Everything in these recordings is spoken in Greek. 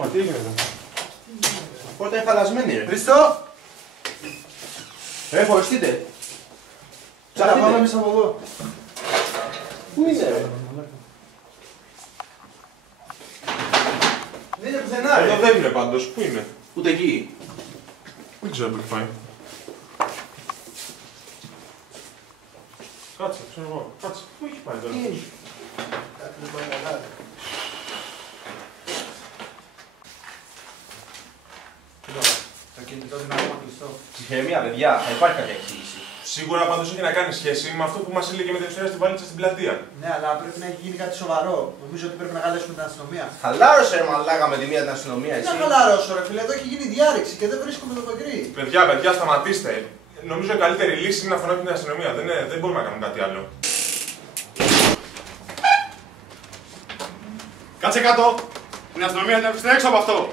Μα τι έγινε εδώ? Η πόρτα είναι χαλασμένη, ρε. Χριστό! Χωριστείτε. Ψάχνετε. Πάμε εμείς από εδώ. Πού είναι, ρε? Δεν είναι πουθενά, ρε. Εδώ δεν είναι πάντως. Πού είναι? Ούτε εκεί. Δεν ξέρω που έχει πάει. Κάτσε, ξέρω εγώ. Κάτσε. Πού έχει πάει τώρα? Κάτι δεν πάει καλά, ρε. Το κινητό είναι ακόμα κλειστό. Ψυχραιμία, παιδιά, θα υπάρχει κάποια εξήγηση. Σίγουρα πάντως έχει να κάνει σχέση με αυτό που μας έλεγε με την ιστορία στην βαλίτσα στην πλατεία. Ναι, αλλά πρέπει να έχει γίνει κάτι σοβαρό. Νομίζω ότι πρέπει να καλέσουμε την αστυνομία. Χαλάρωσε, ρε μαλάκα, με τη μία την αστυνομία, Τι εσύ. να χαλαρώσω, ρε φίλε, εδώ έχει γίνει διάρρηξη και δεν βρίσκουμε το παγκρί. Παιδιά, σταματήστε. Νομίζω η καλύτερη λύση είναι να φωνάξουμε την αστυνομία. Δεν μπορούμε να κάνουμε κάτι άλλο. Κάτσε κάτω! Την αστυνομία την αφήστε έξω από αυτό!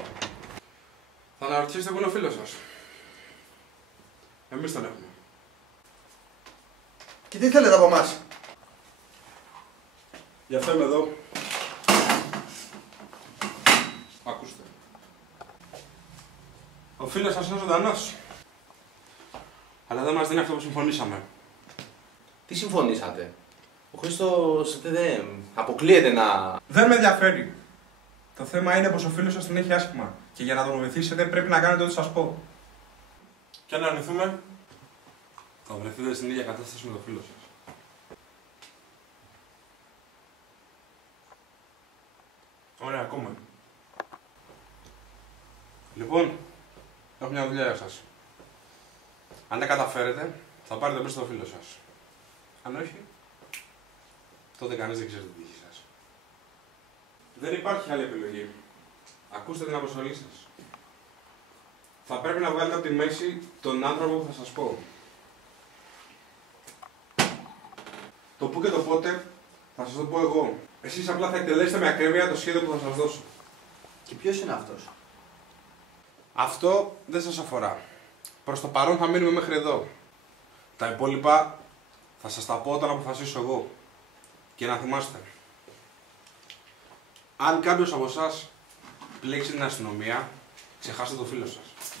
Θα αναρωτήσετε που είναι ο φίλος σας. Εμείς τον έχουμε. Και τι θέλετε από εμάς? Γι' αυτό είμαι εδώ. Ακούστε. Ο φίλος σας είναι ζωντανός. Αλλά δεν μας δίνει αυτό που συμφωνήσαμε. Τι συμφωνήσατε? Ο Χρήστος δεν αποκλείεται να... Δεν με ενδιαφέρει. Το θέμα είναι πως ο φίλος σας την έχει άσχημα. Και για να τον βοηθήσετε πρέπει να κάνετε ό,τι σας πω. Και αν αρνηθούμε? Θα βρεθείτε στην ίδια κατάσταση με τον φίλο σας. Ωραία, ακούμε. Λοιπόν, έχω μια δουλειά για σας. Αν δεν καταφέρετε, θα πάρετε πίσω το φίλο σας. Αν όχι, τότε κανείς δεν ξέρει την τύχη σας. Δεν υπάρχει άλλη επιλογή. Ακούστε την αποστολή σας. Θα πρέπει να βγάλετε από τη μέση τον άνθρωπο που θα σας πω. Το πού και το πότε θα σας το πω εγώ. Εσείς απλά θα εκτελέσετε με ακρίβεια το σχέδιο που θα σας δώσω. Και ποιος είναι αυτός? Αυτό δεν σας αφορά. Προς το παρόν θα μείνουμε μέχρι εδώ. Τα υπόλοιπα θα σας τα πω όταν αποφασίσω εγώ. Και να θυμάστε, αν κάποιος από εσάς πλέξει την αστυνομία, ξεχάστε το φίλο σας.